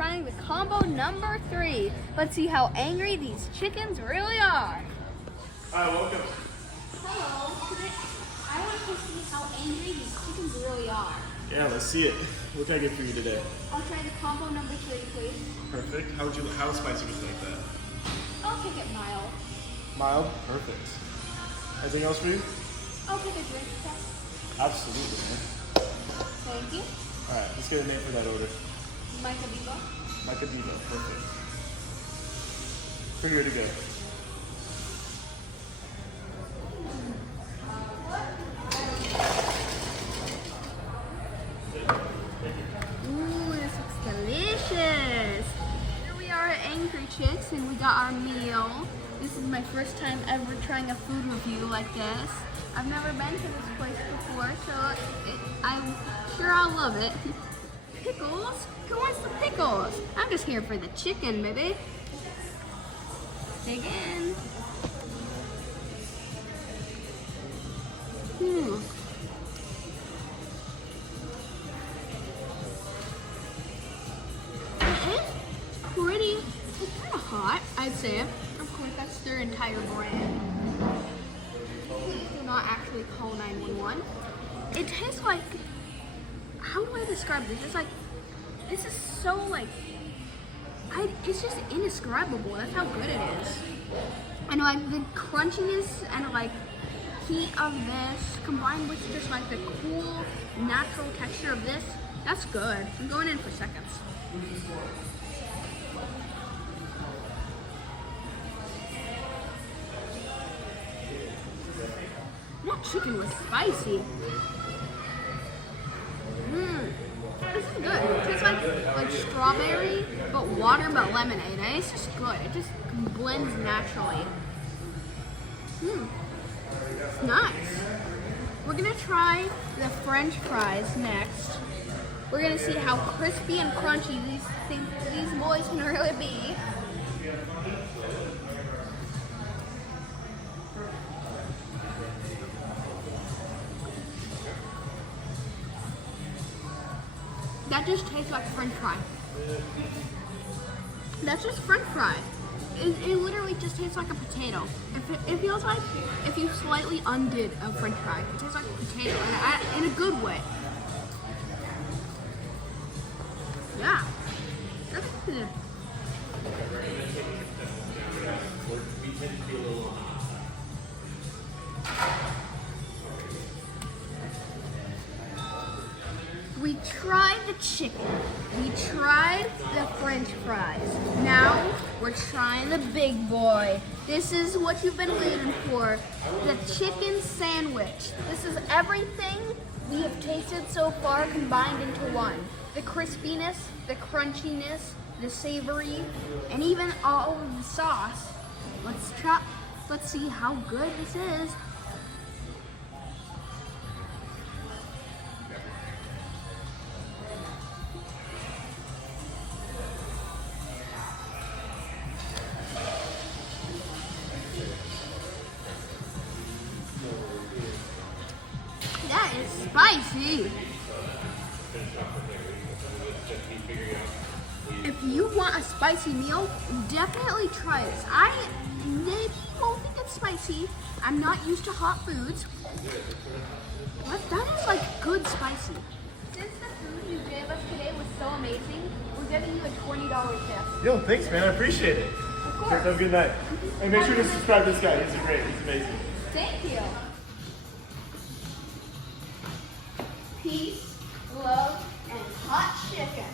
trying the combo number 3. Let's see how angry these chickens really are. Hi, welcome. Hello. Today, I want to see how angry these chickens really are. Yeah, let's see it. What can I get for you today? I'll try the combo number 3, please. Perfect. How spicy would you like that? I'll take it mild. Mild? Perfect. Anything else for you? I'll take a drink test. Absolutely, man. Thank you. Alright, let's get a name for that order. Micah Bebo. Micah Bebo, perfect. Pretty good to go. Ooh, this looks delicious. Here we are at Angry Chicks and we got our meal. This is my first time ever trying a food review like this. I've never been to this place before, so I'm sure I'll love it. Pickles? Who wants the pickles? I'm just here for the chicken, baby. Dig in. It's kind of hot, I'd say. Of course, that's their entire brand. Please do not actually call 911. It tastes like, how do I describe this? It's like, this is so like, it's just indescribable. That's how good it is. And like the crunchiness and like heat of this combined with just like the cool natural texture of this, that's good. I'm going in for seconds. That chicken was spicy. This is good. It tastes like strawberry, but watermelon lemonade. And it's just good. It just blends naturally. It's nice. We're gonna try the French fries next. We're gonna see how crispy and crunchy these boys can really be. That just tastes like French fry. That's just French fry. It literally just tastes like a potato. It feels like if you slightly undid a French fry. It tastes like a potato in a good way. Yeah. That's good. We tried the chicken. We tried the French fries. Now we're trying the big boy. This is what you've been waiting for. The chicken sandwich. This is everything we have tasted so far combined into one. The crispiness, the crunchiness, the savory, and even all of the sauce. Let's see how good this is. That is spicy. If you want a spicy meal, definitely try this. I maybe won't think it's spicy. I'm not used to hot foods. But that is like good spicy. Since the food you gave us today was so amazing, we're giving you a $20 tip. Yo, thanks, man. I appreciate it. Of course. Have a good night. And make sure to subscribe to this guy. He's great. He's amazing. Thank you. Peace, love, and hot chicken.